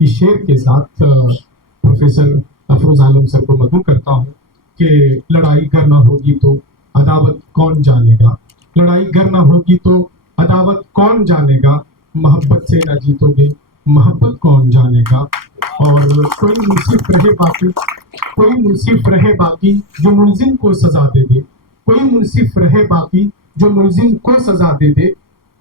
اس شعر کے ساتھ پروفیسر افروز عالم سر کو مدعو کرتا ہوں کہ لڑائی کرنا ہوگی تو عداوت کون جانے گا، لڑائی کرنا ہوگی تو عداوت کون جانے گا، محبت سے نہ جیتو گے محبت کون جانے گا. اور کوئی منصف رہے باقی، کوئی منصف رہے باقی جو ملزم کو سزا دے دے، کوئی منصف رہے باقی جو ملزم کو سزا دے دے،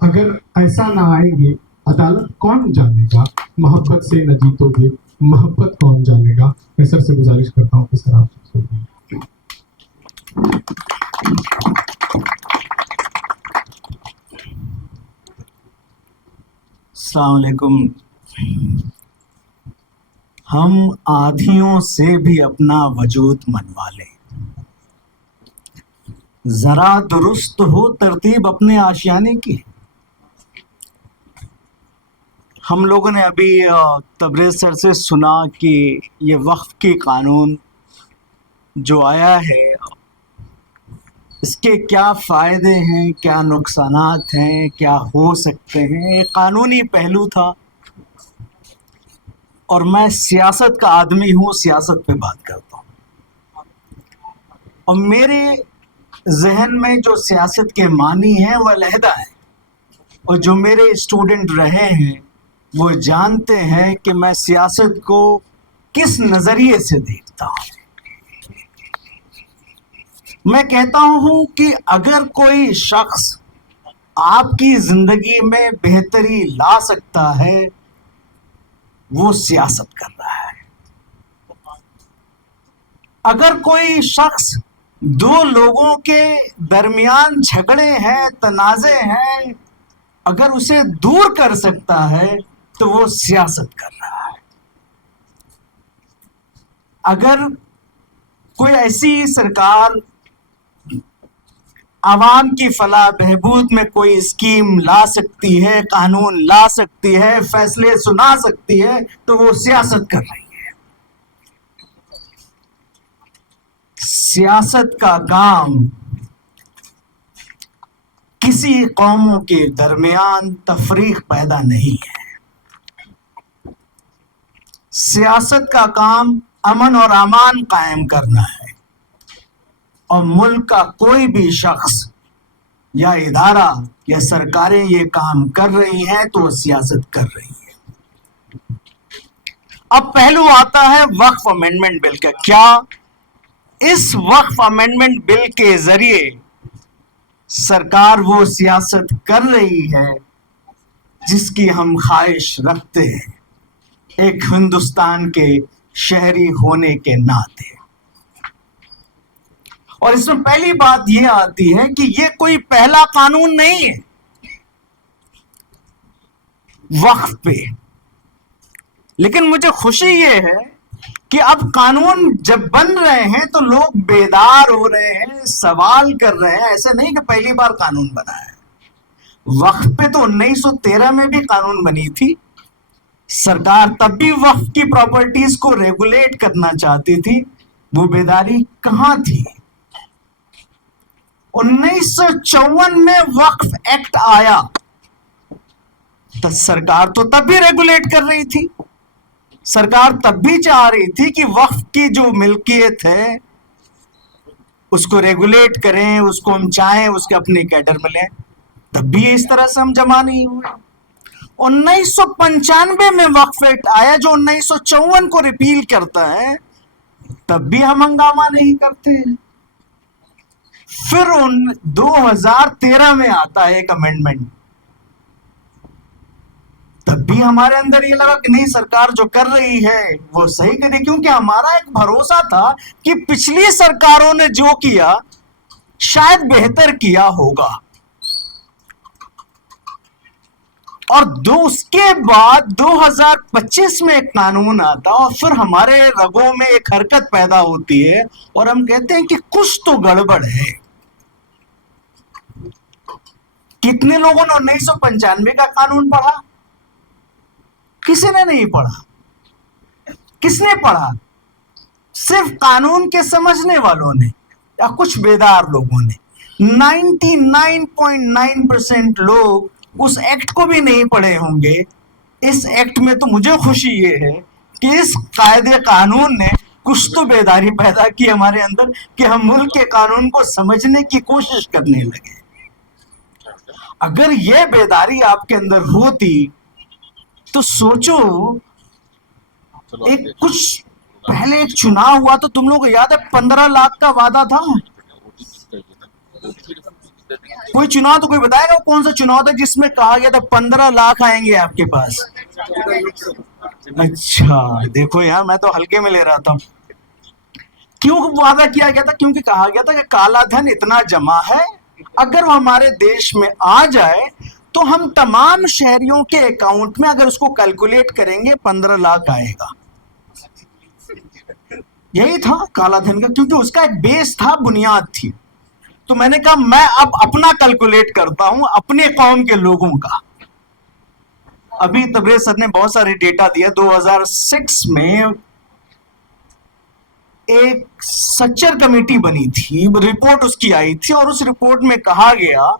اگر ایسا نہ آئیں گے عدالت کون جانے گا، محبت سے نہ جیتو گے محبت کون جانے گا. میں سر سے گزارش کرتا ہوں کہ سر آپ سے السلام علیکم. ہم آدھیوں سے بھی اپنا وجود منوا لیں، ذرا درست ہو ترتیب اپنے آشیانے کی. ہم لوگوں نے ابھی تبریز سر سے سنا کہ یہ وقف کی قانون جو آیا ہے اس کے کیا فائدے ہیں، کیا نقصانات ہیں، کیا ہو سکتے ہیں. ایک قانونی پہلو تھا، اور میں سیاست کا آدمی ہوں، سیاست پہ بات کرتا ہوں. اور میرے ذہن میں جو سیاست کے معنی ہیں وہ علیحدہ ہیں، اور جو میرے اسٹوڈنٹ رہے ہیں وہ جانتے ہیں کہ میں سیاست کو کس نظریے سے دیکھتا ہوں. میں کہتا ہوں کہ اگر کوئی شخص آپ کی زندگی میں بہتری لا سکتا ہے وہ سیاست کر رہا ہے. اگر کوئی شخص دو لوگوں کے درمیان جھگڑے ہیں، تنازع ہیں، اگر اسے دور کر سکتا ہے تو وہ سیاست کر رہا ہے. اگر کوئی ایسی سرکار عوام کی فلاح بہبود میں کوئی اسکیم لا سکتی ہے، قانون لا سکتی ہے، فیصلے سنا سکتی ہے تو وہ سیاست کر رہی ہے. سیاست کا کام کسی قوموں کے درمیان تفریق پیدا نہیں ہے. سیاست کا کام امن اور امان قائم کرنا ہے، اور ملک کا کوئی بھی شخص یا ادارہ یا سرکاریں یہ کام کر رہی ہیں تو وہ سیاست کر رہی ہے. اب پہلو آتا ہے وقف امینڈمنٹ بل کا. کیا اس وقف امینڈمنٹ بل کے ذریعے سرکار وہ سیاست کر رہی ہے جس کی ہم خواہش رکھتے ہیں ایک ہندوستان کے شہری ہونے کے ناطے؟ اور اس میں پہلی بات یہ آتی ہے کہ یہ کوئی پہلا قانون نہیں ہے وقف پہ. لیکن مجھے خوشی یہ ہے کہ اب قانون جب بن رہے ہیں تو لوگ بیدار ہو رہے ہیں، سوال کر رہے ہیں. ایسے نہیں کہ پہلی بار قانون بنا ہے. وقف پہ تو 1913 میں بھی قانون بنی تھی. سرکار تب بھی وقف کی پراپرٹیز کو ریگولیٹ کرنا چاہتی تھی. وہ بیداری کہاں تھی؟ 1954 میں وقف ایکٹ آیا تو سرکار تو تب بھی ریگولیٹ کر رہی تھی. سرکار تب بھی چاہ رہی تھی کہ وقف کی جو ملکیت ہے اس کو ریگولیٹ کریں، اس کو ہم چاہیں اس کے اپنے کیڈر ملیں. تب بھی اس طرح سے ہم جمع نہیں ہوئے. 1995 میں وقف ایکٹ آیا جو 1954 کو ریپیل کرتا ہے، تب بھی ہم ہنگامہ نہیں کرتے. پھر 2013 میں آتا ہے ایک امینڈمنٹ، تب بھی ہمارے اندر یہ لگا کہ نہیں، سرکار جو کر رہی ہے وہ صحیح کری، کیونکہ ہمارا ایک بھروسہ تھا کہ پچھلی سرکاروں نے جو کیا شاید بہتر کیا ہوگا. اور اس کے بعد 2025 میں ایک قانون آتا اور پھر ہمارے رگوں میں ایک حرکت پیدا ہوتی ہے اور ہم کہتے ہیں کہ کچھ تو گڑبڑ ہے. کتنے لوگوں نے 1995 کا قانون پڑھا؟ کسی نے نہیں پڑھا. کس نے پڑھا؟ صرف قانون کے سمجھنے والوں نے یا کچھ بیدار لوگوں نے. 99.9% لوگ اس ایکٹ کو بھی نہیں پڑھے ہوں گے اس ایکٹ میں تو مجھے خوشی یہ ہے کہ اس قائد قانون نے کچھ تو بیداری پیدا کی ہمارے اندر کہ ہم ملک کے قانون کو سمجھنے کی کوشش کرنے لگے. اگر یہ بیداری آپ کے اندر ہوتی تو سوچو، ایک کچھ پہلے ایک چناؤ ہوا تو تم لوگوں کو یاد ہے 15 لاکھ کا وعدہ تھا. کوئی چناؤ تو کوئی بتائے گا کون سا چناؤ تھا جس میں کہا گیا تھا 15 لاکھ آئیں گے آپ کے پاس؟ اچھا دیکھو یار، میں تو ہلکے میں لے رہا تھا. کیوں وعدہ کیا گیا تھا؟ کیونکہ کہا گیا تھا کہ کالا دھن اتنا جمع ہے، اگر وہ ہمارے دیش میں آ جائے تو ہم تمام شہریوں کے اکاؤنٹ میں اگر اس کو کیلکولیٹ کریں گے 15 لاکھ آئے گا. یہی تھا کالا دھن کا، کیونکہ اس کا ایک بیس تھا، بنیاد تھی. تو میں نے کہا میں اب اپنا کیلکولیٹ کرتا ہوں اپنے قوم کے لوگوں کا. ابھی تبریز سر نے بہت سارے ڈیٹا دیا. 2006 میں ایک سچر کمیٹی بنی تھی، رپورٹ اس کی آئی تھی، اور اس رپورٹ میں کہا گیا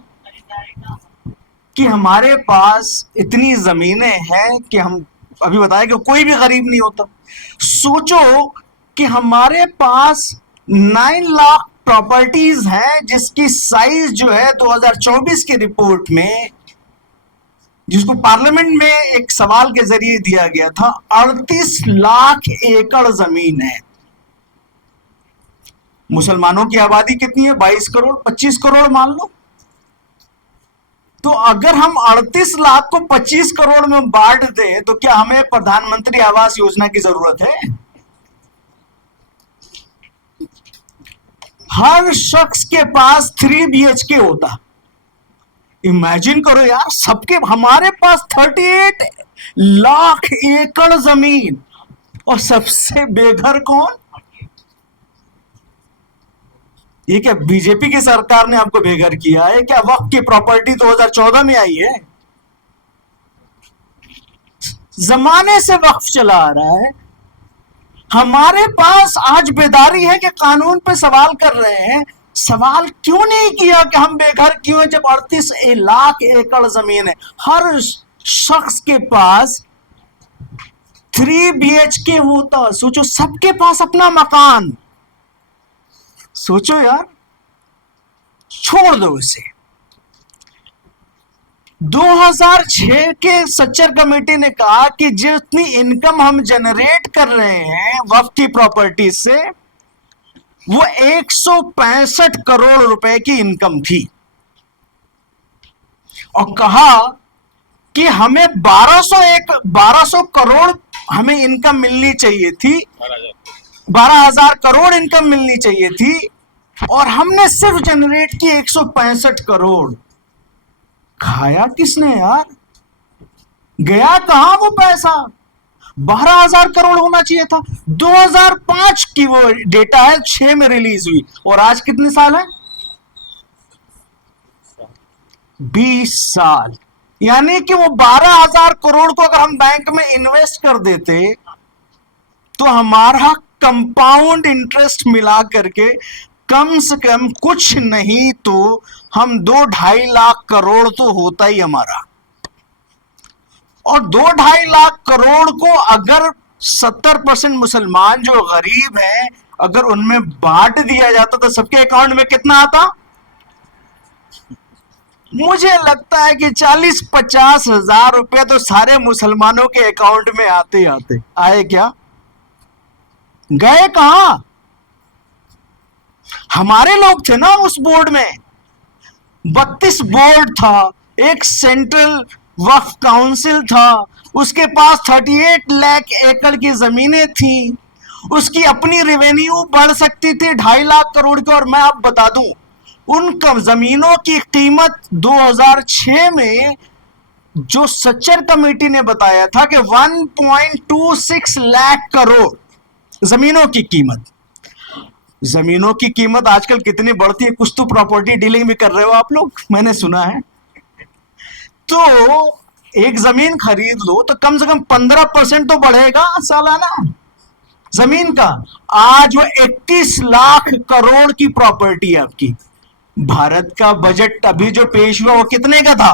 کہ ہمارے پاس اتنی زمینیں ہیں کہ ہم ابھی بتایا کہ کوئی بھی غریب نہیں ہوتا. سوچو کہ ہمارے پاس 9 لاکھ پراپرٹیز ہیں جس کی سائز جو ہے 2024 کے رپورٹ میں، جس کو پارلیمنٹ میں ایک سوال کے ذریعے دیا گیا تھا، 38 لاکھ ایکڑ زمین ہے. مسلمانوں کی آبادی کتنی ہے؟ 22 کروڑ 25 کروڑ مان لو. تو اگر ہم 38 لاکھ کو 25 کروڑ میں بانٹ دیں تو کیا ہمیں پردھان منتری آواس یوجنا کی ضرورت ہے؟ ہر شخص کے پاس 3 BHK ہوتا. امیجن کرو یار، سب کے، ہمارے پاس 38 لاکھ ایکڑ زمین، اور سب سے بے گھر کون؟ یہ کیا بی جے پی کی سرکار نے آپ کو بے گھر کیا ہے کیا؟ وقف کی پراپرٹی 2014 میں آئی ہے. زمانے سے وقف چلا آ رہا ہے. ہمارے پاس آج بیداری ہے کہ قانون پہ سوال کر رہے ہیں. سوال کیوں نہیں کیا کہ ہم بے گھر کیوں ہیں جب 38 لاکھ ایکڑ زمین ہے؟ ہر شخص کے پاس 3 BHK ہوتا. سوچو، سب کے پاس اپنا مکان. سوچو یار، چھوڑ دو اسے. 2006 کے سچر کمیٹی نے کہا کہ جتنی انکم ہم جنریٹ کر رہے ہیں وقف کی پراپرٹی سے، وہ 165 کروڑ روپے کی انکم تھی. اور کہا کہ ہمیں 1200 کروڑ ہمیں انکم ملنی چاہیے تھی، 12,000 کروڑ انکم ملنی چاہیے تھی، اور ہم نے صرف جنریٹ کی 165 کروڑ. کھایا کس نے یار؟ گیا کہاں وہ پیسہ؟ 12,000 کروڑ ہونا چاہیے تھا. 2005 کی وہ ڈیٹا ہے، 6 میں ریلیز ہوئی، اور آج کتنے سال ہیں؟ 20 سال. یعنی کہ وہ 12,000 کروڑ کو اگر ہم بینک میں انویسٹ کر دیتے تو ہمارا کمپاؤنڈ انٹرسٹ ملا کر کے کم سے کم کچھ نہیں تو ہم 2-2.5 لاکھ کروڑ تو ہوتا ہی ہمارا. اور 2-2.5 لاکھ کروڑ کو اگر 70% مسلمان جو غریب ہیں اگر ان میں بانٹ دیا جاتا تو سب کے اکاؤنٹ میں کتنا آتا؟ مجھے لگتا ہے کہ 40-50 ہزار روپے تو سارے مسلمانوں کے اکاؤنٹ میں آتے ہی آتے. آئے کیا؟ گئے کہاں؟ ہمارے لوگ تھے نا اس بورڈ میں. 32 بورڈ تھا، ایک سینٹرل وقف کاؤنسل تھا، اس کے پاس 38 لاکھ ایکڑ کی زمینیں تھیں، اس کی اپنی ریونیو بڑھ سکتی تھی 2.5 لاکھ کروڑ کی. اور میں آپ بتا دوں ان زمینوں کی قیمت 2006 میں جو سچر کمیٹی نے بتایا تھا کہ 1.26 لاکھ کروڑ زمینوں کی قیمت. زمینوں کی قیمت آج کل کتنی بڑھتی ہے؟ کچھ تو پراپرٹی ڈیلنگ بھی کر رہے ہو آپ لوگ، میں نے سنا ہے. تو ایک زمین خرید لو تو کم سے کم 15% تو بڑھے گا سالانہ زمین کا. آج وہ 31 لاکھ کروڑ کی پراپرٹی ہے آپ کی. بھارت کا بجٹ ابھی جو پیش ہوا وہ کتنے کا تھا؟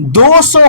200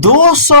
200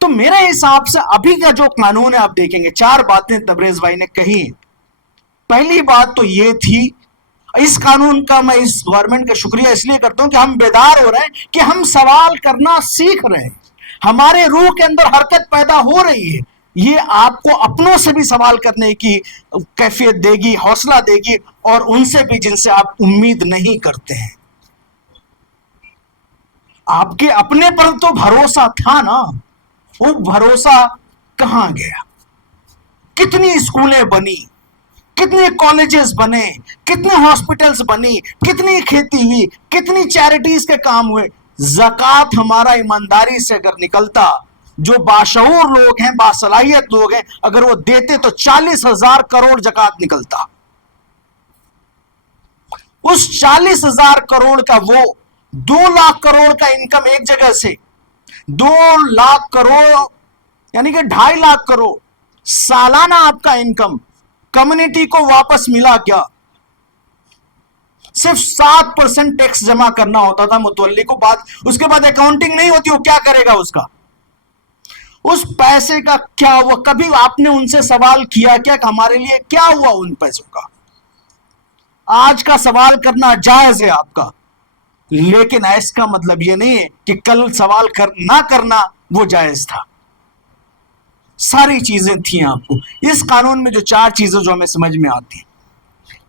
تو میرے حساب سے ابھی کا جو قانون ہے آپ دیکھیں گے 4 باتیں تبریز بھائی نے کہی ہیں. پہلی بات تو یہ تھی، اس قانون کا میں اس گورنمنٹ کا شکریہ اس لیے کرتا ہوں کہ ہم بیدار ہو رہے ہیں کہ ہم سوال کرنا سیکھ رہے ہیں، ہمارے روح کے اندر حرکت پیدا ہو رہی ہے. یہ آپ کو اپنوں سے بھی سوال کرنے کی کیفیت دے گی، حوصلہ دے گی، اور ان سے بھی جن سے آپ امید نہیں کرتے ہیں. آپ کے اپنے پر تو بھروسہ تھا نا، وہ بھروسہ کہاں گیا؟ کتنی اسکولیں بنی، کتنے کالجز بنے، کتنے ہاسپٹلز بنی، کتنی کھیتی ہوئی، کتنی چیریٹیز کے کام ہوئے. زکوٰۃ ہمارا ایمانداری سے اگر نکلتا، جو باشعور لوگ ہیں، باصلاحیت لوگ ہیں، اگر وہ دیتے تو 40,000 کروڑ زکوٰۃ نکلتا. اس 40,000 کروڑ کا وہ 2 لاکھ کروڑ کا انکم ایک جگہ سے، 2 لاکھ کروڑ یعنی کہ 2.5 لاکھ کروڑ سالانہ آپ کا انکم کمیونٹی کو واپس ملا کیا؟ صرف 7% ٹیکس جمع کرنا ہوتا تھا متولی کو، اس کے بعد اکاؤنٹنگ نہیں ہوتی، وہ کیا کرے گا اس کا؟ اس پیسے کا کیا ہوا؟ کبھی آپ نے ان سے سوال کیا کیا کہ ہمارے لیے کیا ہوا ان پیسوں کا؟ آج کا سوال کرنا جائز ہے آپ کا، لیکن اس کا مطلب یہ نہیں ہے کہ کل سوال نہ کرنا وہ جائز تھا. ساری چیزیں تھیں آپ کو. اس قانون میں جو 4 چیزیں جو ہمیں سمجھ میں آتی ہیں،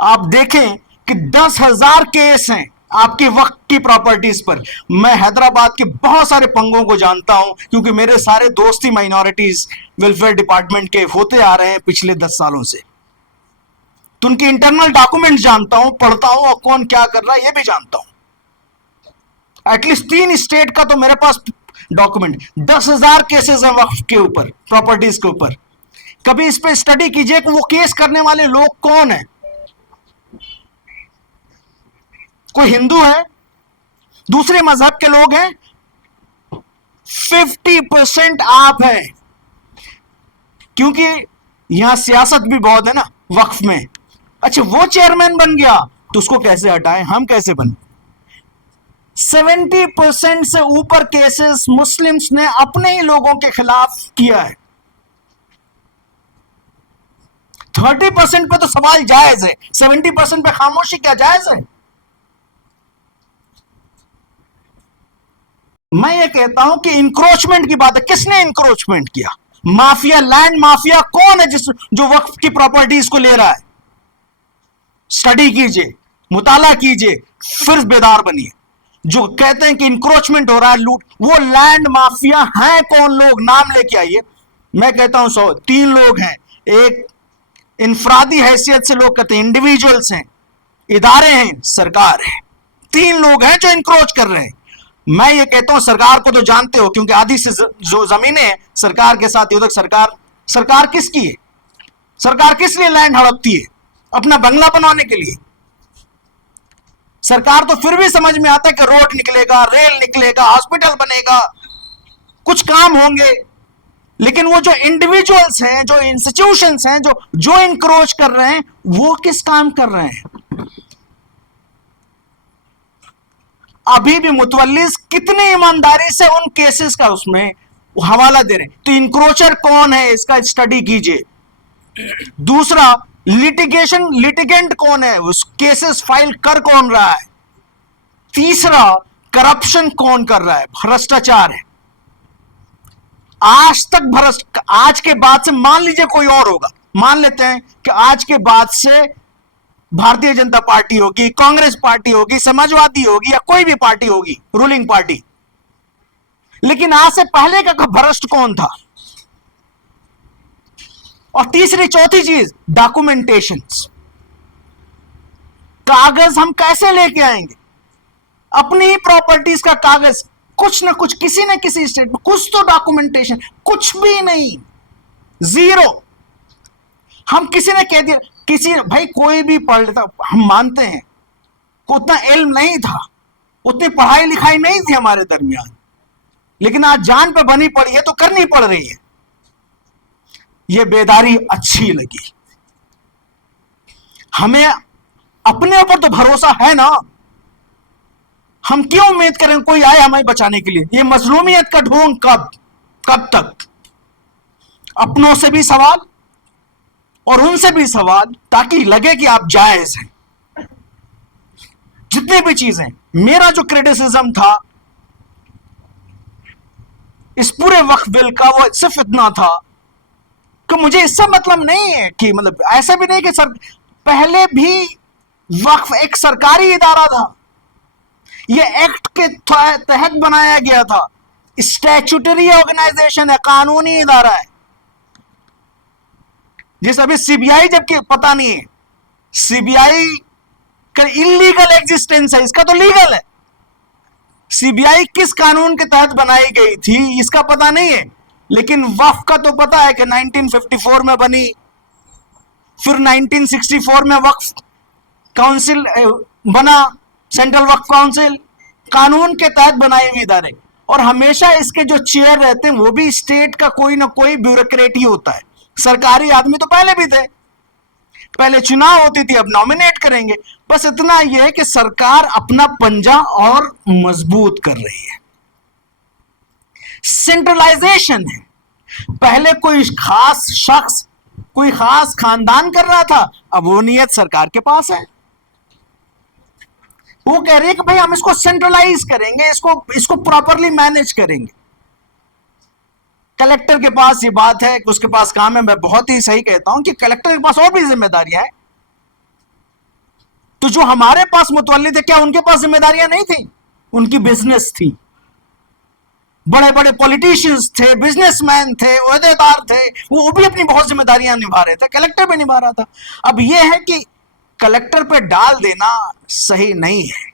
آپ دیکھیں کہ 10,000 کیس ہیں آپ کے وقت کی پراپرٹیز پر. میں حیدرآباد کے بہت سارے پنگوں کو جانتا ہوں، کیونکہ میرے سارے دوست ہی مائنورٹیز ویلفیئر ڈپارٹمنٹ کے ہوتے آ رہے ہیں پچھلے 10 سالوں سے. تو ان کے انٹرنل ڈاکومنٹ جانتا ہوں، پڑھتا ہوں، اور کون کیا کر رہا ہے یہ بھی جانتا ہوں. ایٹ لیسٹ 3 اسٹیٹ کا تو میرے پاس ڈاکومنٹ. 10,000 کیسز ہیں وقف کے اوپر، پراپرٹیز کے اوپر. کبھی اس پہ اسٹڈی کیجئے کہ وہ کیس کرنے والے لوگ کون ہیں. کوئی ہندو ہے، دوسرے مذہب کے لوگ ہیں، 50% آپ ہیں. کیونکہ یہاں سیاست بھی بہت ہے نا وقف میں. اچھا وہ چیئرمین بن گیا تو اس کو کیسے ہٹائیں؟ ہم کیسے بنیں؟ 70% سے اوپر کیسز مسلمز نے اپنے ہی لوگوں کے خلاف کیا ہے. 30% پہ تو سوال جائز ہے، 70% پہ خاموشی کیا جائز ہے؟ میں یہ کہتا ہوں کہ انکروچمنٹ کی بات ہے. کس نے انکروچمنٹ کیا؟ مافیا، لینڈ مافیا کون ہے جو وقف کی پراپرٹیز کو لے رہا ہے؟ سٹڈی کیجئے، مطالعہ کیجئے، پھر بیدار بنیے. جو کہتے ہیں کہ انکروچمنٹ ہو رہا ہے، لوٹ، وہ لینڈ مافیا ہیں کون لوگ؟ نام لے کے آئیے. میں کہتا ہوں 3 لوگ ہیں. ایک انفرادی حیثیت سے لوگ کہتے ہیں، انڈیویجولز ہیں، ادارے ہیں، سرکار ہے. 3 لوگ ہیں جو انکروچ کر رہے ہیں. میں یہ کہتا ہوں سرکار کو تو جانتے ہو، کیونکہ آدھی سے جو زمینیں ہیں سرکار کے ساتھ ہی. سرکار کس کی ہے؟ سرکار کس لیے لینڈ ہڑپتی ہے؟ اپنا بنگلہ بنوانے کے لیے. سرکار تو پھر بھی سمجھ میں آتا ہے کہ روڈ نکلے گا، ریل نکلے گا، ہاسپٹل بنے گا، کچھ کام ہوں گے. لیکن وہ جو انڈیویجولز ہیں، جو انسٹیٹیوشنز ہیں، جو انکروچ کر رہے ہیں، وہ کس کام کر رہے ہیں؟ ابھی بھی متولیز کتنی ایمانداری سے ان کیسز کا اس میں حوالہ دے رہے ہیں. تو انکروچر کون ہے اس کا اسٹڈی کیجئے. دوسرا، لیٹیگنٹ کون ہے، اس کیسز فائل کر کون رہا ہے. تیسرا، کرپشن کون کر رہا ہے، بھرشٹاچار ہے. آج کے بعد سے مان لیجئے کوئی اور ہوگا، مان لیتے ہیں کہ آج کے بعد سے بھارتیہ جنتا پارٹی ہوگی، کانگریس پارٹی ہوگی، سماجوادی ہوگی، یا کوئی بھی پارٹی ہوگی، رولنگ پارٹی. لیکن آج سے پہلے کا بھرشٹ کون تھا؟ اور تیسری چوتھی چیز، ڈاکومنٹیشنز. کاغذ ہم کیسے لے کے آئیں گے؟ اپنی ہی پراپرٹیز کا کاغذ، کچھ نہ کچھ کسی نہ کسی اسٹیٹ میں کچھ تو ڈاکومنٹیشن، کچھ بھی نہیں، زیرو. ہم کسی نے کہہ دیا، بھائی کوئی بھی پڑھ لیتا، ہم مانتے ہیں اتنا علم نہیں تھا، اتنی پڑھائی لکھائی نہیں تھی ہمارے درمیان، لیکن آج جان پہ بنی پڑی ہے تو کرنی پڑ رہی ہے. یہ بیداری اچھی لگی. ہمیں اپنے اوپر تو بھروسہ ہے نا. ہم کیوں امید کریں کوئی آئے ہمیں بچانے کے لیے؟ یہ مظلومیت کا ڈھونگ کب تک؟ اپنوں سے بھی سوال اور ان سے بھی سوال، تاکہ لگے کہ آپ جائز ہیں. جتنی بھی چیزیں، میرا جو کریٹیسزم تھا اس پورے وقف بل کا وہ صرف اتنا تھا کہ مجھے اس سے مطلب نہیں ہے کہ مطلب ایسا بھی نہیں کہ سر پہلے بھی وقف ایک سرکاری ادارہ تھا، یہ ایکٹ کے تحت بنایا گیا تھا، اسٹیچوٹری آرگنائزیشن ہے، قانونی ادارہ ہے. جیسے ابھی سی بی آئی جب کہ پتہ نہیں ہے، سی بی آئی کا انلیگل ایگزسٹنس ہے، اس کا تو لیگل ہے. سی بی آئی کس قانون کے تحت بنائی گئی تھی اس کا پتہ نہیں ہے، لیکن وقف کا تو پتہ ہے کہ 1954 میں بنی، پھر 1964 میں وقف کاؤنسل بنا، سینٹرل وقف کاؤنسل، قانون کے تحت بنائے ہوئے ادارے. اور ہمیشہ اس کے جو چیئر رہتے ہیں وہ بھی اسٹیٹ کا کوئی نہ کوئی بیوروکریٹ ہی ہوتا ہے. سرکاری آدمی تو پہلے بھی تھے، پہلے چناؤ ہوتی تھی، اب نامینیٹ کریں گے. بس اتنا یہ ہے کہ سرکار اپنا پنجہ اور مضبوط کر رہی ہے. سینٹرلائزیشن ہے، پہلے کوئی خاص شخص کوئی خاص خاندان کر رہا تھا، اب وہ نیت سرکار کے پاس ہے. وہ کہہ رہے ہیں کہ بھائی ہم اس کو سینٹرلائز کریں گے، اس کو پراپرلی مینج کریں گے. کلیکٹر کے پاس یہ بات ہے کہ اس کے پاس کام ہے. میں بہت ہی صحیح کہتا ہوں کہ کلیکٹر کے پاس اور بھی ذمہ داریاں ہیں. تو جو ہمارے پاس متولی تھے، کیا ان کے پاس ذمہ داریاں نہیں تھیں؟ ان کی بزنس تھی، بڑے بڑے پولیٹیشنز تھے، بزنس مین تھے، عہدیدار تھے، وہ بھی اپنی بہت ذمہ داریاں نبھا رہے تھے، کلیکٹر بھی نبھا رہا تھا. اب یہ ہے کہ کلیکٹر پہ ڈال دینا صحیح نہیں ہے.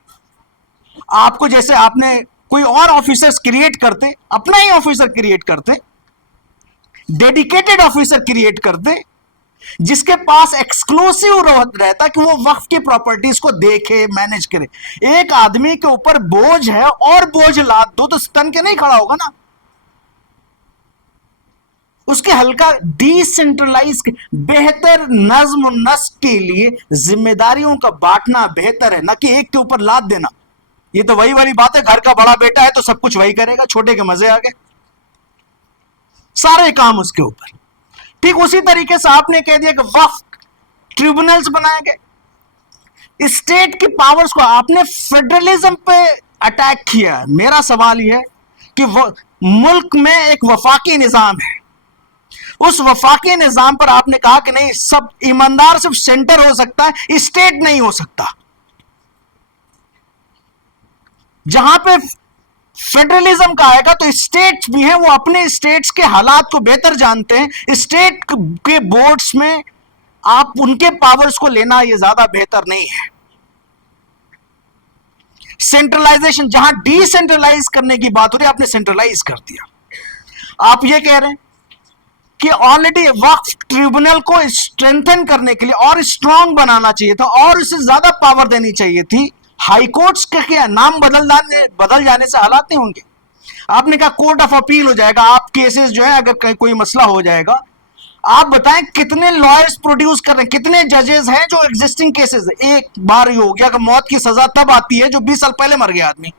آپ کو جیسے آپ نے کوئی اور آفیسرز کریٹ کرتے، اپنا ہی آفیسر کریٹ کرتے، ڈیڈیکیٹڈ آفیسر کریٹ کرتے، جس کے پاس ایکسکلوسیو رہتا کہ وہ وقف کی پراپرٹیز کو دیکھے، مینج کرے. ایک آدمی کے اوپر بوجھ ہے اور بوجھ لاد دو تو ستن کے نہیں کھڑا ہوگا نا. اس کے ہلکا ڈی سینٹرلائز، بہتر نظم و نسق کے لیے ذمہ داریوں کا بانٹنا بہتر ہے، نہ کہ ایک کے اوپر لاد دینا. یہ تو وہی والی بات ہے، گھر کا بڑا بیٹا ہے تو سب کچھ وہی کرے گا، چھوٹے کے مزے آگے، سارے کام اس کے اوپر. ٹھیک اسی طریقے سے آپ نے کہہ دیا کہ وقف ٹریبونلز بنائے گئے. اسٹیٹ کی پاورز کو آپ نے فیڈرلزم پہ اٹیک کیا. میرا سوال یہ ہے کہ ملک میں ایک وفاقی نظام ہے، اس وفاقی نظام پر آپ نے کہا کہ نہیں، سب ایماندار صرف سینٹر ہو سکتا ہے، اسٹیٹ نہیں ہو سکتا. جہاں پہ فیڈرلزم کا آئے گا تو اسٹیٹ بھی ہیں، وہ اپنے اسٹیٹس کے حالات کو بہتر جانتے ہیں. اسٹیٹ کے بورڈز میں آپ ان کے پاورز کو لینا یہ زیادہ بہتر نہیں ہے. سینٹرلائزیشن، جہاں ڈی سینٹرلائز کرنے کی بات ہو رہی ہے، آپ نے سینٹرلائز کر دیا. آپ یہ کہہ رہے ہیں کہ آلریڈی وقف ٹریبونل کو اسٹرینتھن کرنے کے لیے اور اسٹرانگ بنانا چاہیے تھا اور اسے زیادہ پاور دینی چاہیے تھی. ہائی کورٹس کے کیا نام بدل جانے سے حالات نہیں ہوں گے. آپ نے کہا کورٹ آف اپیل ہو جائے گا، آپ کیسز جو ہے اگر کہیں کوئی مسئلہ ہو جائے گا، آپ بتائیں کتنے لائرز پروڈیوس کر رہے ہیں، کتنے ججز ہیں جو ایگزسٹنگ کیسز. ایک بار یہ ہو گیا کہ موت کی سزا تب آتی ہے جو 20 سال پہلے مر گیا آدمی.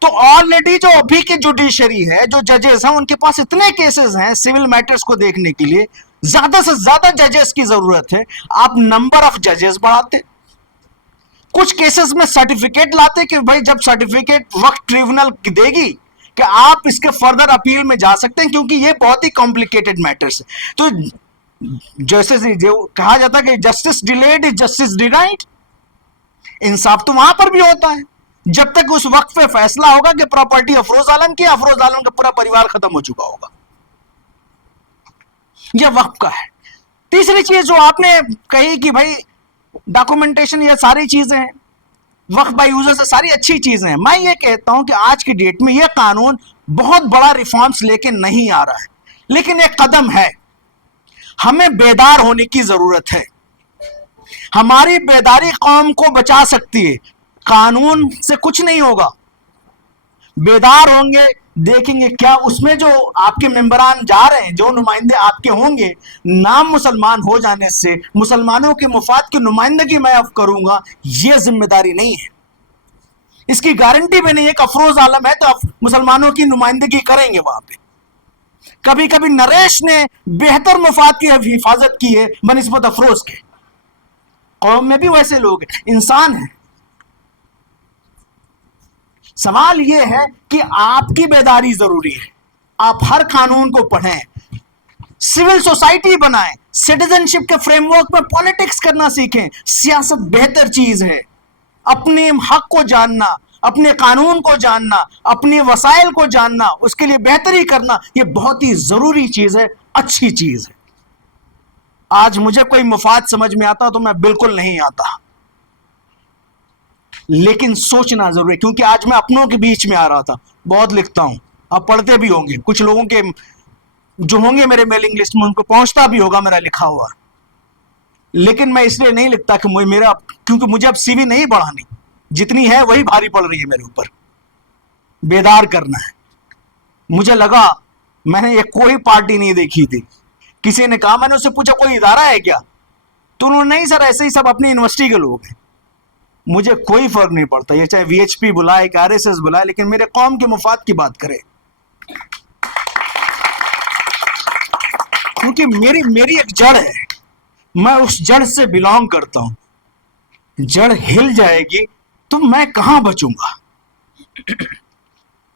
تو آلریڈی جو ابھی کی جوڈیشری ہے، جو ججز ہیں، ان کے پاس اتنے کیسز ہیں سول میٹرز کو دیکھنے کے لیے، زیادہ سے زیادہ ججز کی ضرورت ہے. آپ نمبر آف ججز بڑھاتے، کچھ کیسز میں سرٹیفکیٹ لاتے کہ بھائی جب سرٹیفکیٹ وقت ٹریبونل دے گی کہ آپ اس کے فردر اپیل میں جا سکتے ہیں، کیونکہ یہ بہت ہی کمپلیکیٹڈ میٹرز ہیں. تو جیسے جو کہا جاتا ہے کہ justice delayed is justice denied, انصاف تو وہاں پر بھی ہوتا ہے جب تک اس وقت پہ فیصلہ ہوگا کہ پراپرٹی افروز عالم کی، افروز عالم کا پورا پریوار ختم ہو چکا ہوگا. یہ وقف کا ہے. تیسری چیز جو آپ نے کہی کہ بھائی ڈاکومنٹیشن، یہ ساری چیزیں ہیں، وقف بائی یوزر سے ساری اچھی چیزیں ہیں. میں یہ کہتا ہوں کہ آج کی ڈیٹ میں یہ قانون بہت بڑا ریفارمز لے کے نہیں آ رہا ہے، لیکن ایک قدم ہے. ہمیں بیدار ہونے کی ضرورت ہے. ہماری بیداری قوم کو بچا سکتی ہے. قانون سے کچھ نہیں ہوگا. بیدار ہوں گے، دیکھیں گے کیا اس میں جو آپ کے ممبران جا رہے ہیں، جو نمائندے آپ کے ہوں گے، نام مسلمان ہو جانے سے مسلمانوں کے مفاد کی نمائندگی میں اب کروں گا، یہ ذمہ داری نہیں ہے. اس کی گارنٹی بھی نہیں ہے کہ افروز عالم ہے تو مسلمانوں کی نمائندگی کریں گے وہاں پہ. کبھی کبھی نریش نے بہتر مفاد کی حفاظت کی ہے بنسبت افروز کے. قوم میں بھی ویسے لوگ ہیں, انسان ہیں. سوال یہ ہے کہ آپ کی بیداری ضروری ہے. آپ ہر قانون کو پڑھیں, سول سوسائٹی بنائیں, سٹیزن شپ کے فریم ورک میں پالیٹکس کرنا سیکھیں. سیاست بہتر چیز ہے. اپنے حق کو جاننا, اپنے قانون کو جاننا, اپنے وسائل کو جاننا, اس کے لیے بہتری کرنا, یہ بہت ہی ضروری چیز ہے, اچھی چیز ہے. آج مجھے کوئی مفاد سمجھ میں آتا تو میں بالکل نہیں آتا, لیکن سوچنا ضروری ہے. کیونکہ آج میں اپنوں کے بیچ میں آ رہا تھا. بہت لکھتا ہوں, آپ پڑھتے بھی ہوں گے, کچھ لوگوں کے جو ہوں گے میرے میلنگ لسٹ میں ان کو پہنچتا بھی ہوگا میرا لکھا ہوا. لیکن میں اس لیے نہیں لکھتا کہ کیونکہ مجھے اب سی وی نہیں بڑھانی, جتنی ہے وہی بھاری پڑ رہی ہے میرے اوپر. بیدار کرنا ہے. مجھے لگا, میں نے یہ کوئی پارٹی نہیں دیکھی تھی. کسی نے کہا, میں نے اس سے پوچھا کوئی ادارہ ہے کیا, تو انہوں نے نہیں سر ایسے ہی سب اپنی یونیورسٹی کے لوگ ہیں. مجھے کوئی فرق نہیں پڑتا, یہ چاہے وی ایچ پی بلائے, آر ایس ایس بلائے, لیکن میرے قوم کے مفاد کی بات کرے. کیونکہ میری ایک جڑ ہے, میں اس جڑ سے بلانگ کرتا ہوں. جڑ ہل جائے گی تو میں کہاں بچوں گا.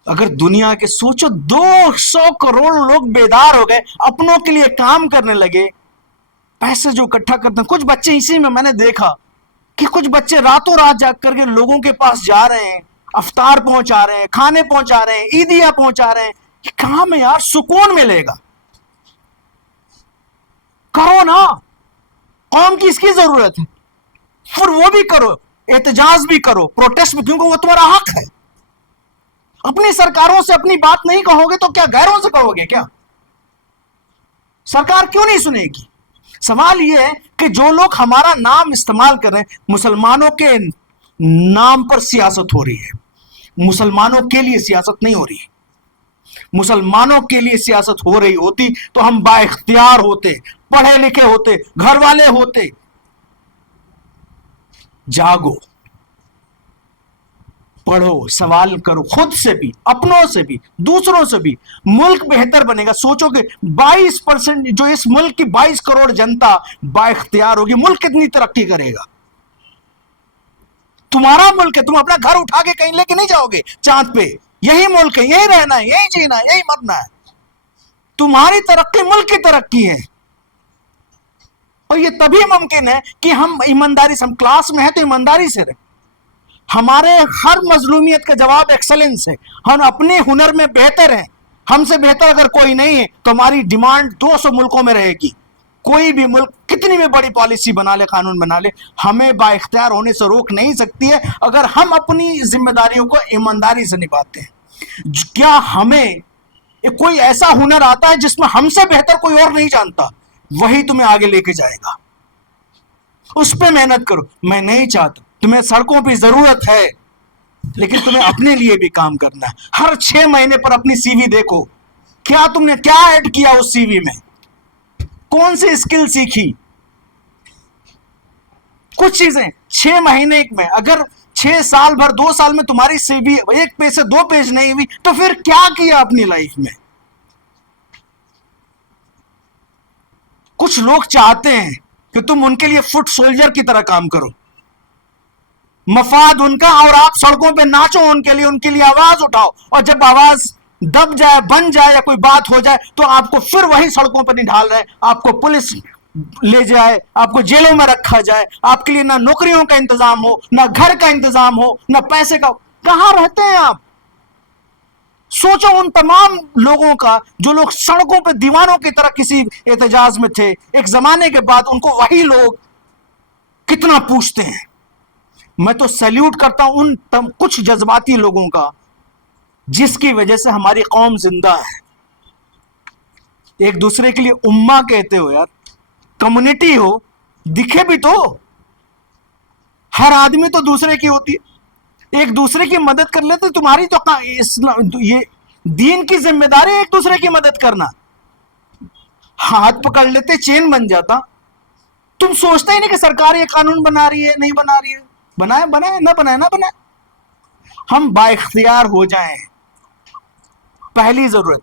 اگر دنیا کے سوچو 200 کروڑ لوگ بیدار ہو گئے, اپنوں کے لیے کام کرنے لگے, پیسے جو اکٹھا کرتے ہیں. کچھ بچے اسی میں نے دیکھا کہ کچھ بچے راتوں رات جاگ کر کے لوگوں کے پاس جا رہے ہیں, افطار پہنچا رہے ہیں, کھانے پہنچا رہے ہیں, عیدیاں پہنچا رہے ہیں. یہ کہاں میں یار سکون ملے گا. کرو نا, قوم کی اس کی ضرورت ہے. پھر وہ بھی کرو, احتجاج بھی کرو, پروٹیسٹ بھی, کیونکہ وہ تمہارا حق ہے. اپنی سرکاروں سے اپنی بات نہیں کہو گے تو کیا غیروں سے کہو گے؟ کیا سرکار کیوں نہیں سنے گی؟ سوال یہ ہے کہ جو لوگ ہمارا نام استعمال کر رہے ہیں, مسلمانوں کے نام پر سیاست ہو رہی ہے. مسلمانوں کے لیے سیاست نہیں ہو رہی ہے. مسلمانوں کے لیے سیاست ہو رہی ہوتی تو ہم با اختیار ہوتے, پڑھے لکھے ہوتے, گھر والے ہوتے. جاگو, پڑھو, سوال کرو, خود سے بھی, اپنوں سے بھی, دوسروں سے بھی. ملک بہتر بنے گا. سوچو کہ 22% جو اس ملک کی 22 کروڑ جنتا با اختیار ہوگی, ملک کتنی ترقی کرے گا. تمہارا ملک ہے, تم اپنا گھر اٹھا کے کہیں لے کے نہیں جاؤ گے چاند پہ. یہی ملک ہے, یہی رہنا ہے, یہی جینا ہے, یہی مرنا ہے. تمہاری ترقی ملک کی ترقی ہے. اور یہ تبھی ممکن ہے کہ ہم ایمانداری سے, ہم کلاس میں ہیں تو ایمانداری سے رہیں. ہمارے ہر مظلومیت کا جواب ایکسلنس ہے. ہم اپنے ہنر میں بہتر ہیں. ہم سے بہتر اگر کوئی نہیں ہے تو ہماری ڈیمانڈ 200 ملکوں میں رہے گی. کوئی بھی ملک کتنی بھی بڑی پالیسی بنا لے, قانون بنا لے, ہمیں با اختیار ہونے سے روک نہیں سکتی ہے اگر ہم اپنی ذمہ داریوں کو ایمانداری سے نبھاتے ہیں. کیا ہمیں کوئی ایسا ہنر آتا ہے جس میں ہم سے بہتر کوئی اور نہیں جانتا؟ وہی تمہیں آگے لے کے جائے گا. اس پہ محنت کرو. میں نہیں چاہتا, تمہیں سڑکوں پہ ضرورت ہے, لیکن تمہیں اپنے لیے بھی کام کرنا ہے. ہر 6 مہینے پر اپنی سی وی دیکھو, کیا تم نے کیا ایڈ کیا اس سی وی میں, کون سی اسکل سیکھی. کچھ چیزیں 6 مہینے میں, اگر 6 سال بھر 2 سال میں تمہاری سی وی 1 پیج سے 2 پیج نہیں ہوئی تو پھر کیا کیا اپنی لائف میں. کچھ لوگ چاہتے ہیں کہ تم ان کے لیے فٹ سولجر کی طرح کام کرو, مفاد ان کا, اور آپ سڑکوں پہ ناچو ان کے لیے آواز اٹھاؤ, اور جب آواز دب جائے, بن جائے, یا کوئی بات ہو جائے تو آپ کو پھر وہی سڑکوں پہ نہیں ڈھال رہے, آپ کو پولیس لے جائے, آپ کو جیلوں میں رکھا جائے, آپ کے لیے نہ نوکریوں کا انتظام ہو, نہ گھر کا انتظام ہو, نہ پیسے کا. کہاں رہتے ہیں آپ؟ سوچو ان تمام لوگوں کا جو لوگ سڑکوں پہ دیوانوں کی طرح کسی احتجاج میں تھے, ایک زمانے کے بعد ان کو وہی لوگ کتنا پوچھتے ہیں. میں تو سیلیوٹ کرتا ہوں ان کچھ جذباتی لوگوں کا جس کی وجہ سے ہماری قوم زندہ ہے. ایک دوسرے کے لیے امہ کہتے ہو یار, کمیونٹی ہو, دکھے بھی تو. ہر آدمی تو دوسرے کی ہوتی ہے, ایک دوسرے کی مدد کر لیتے. تمہاری تو یہ دین کی ذمہ داری ایک دوسرے کی مدد کرنا. ہاتھ پکڑ لیتے, چین بن جاتا. تم سوچتے ہی نہیں کہ سرکار یہ قانون بنا رہی ہے, نہیں بنا رہی ہے. بنائے, نہ بنائے. ہم با اختیار ہو جائیں, پہلی ضرورت.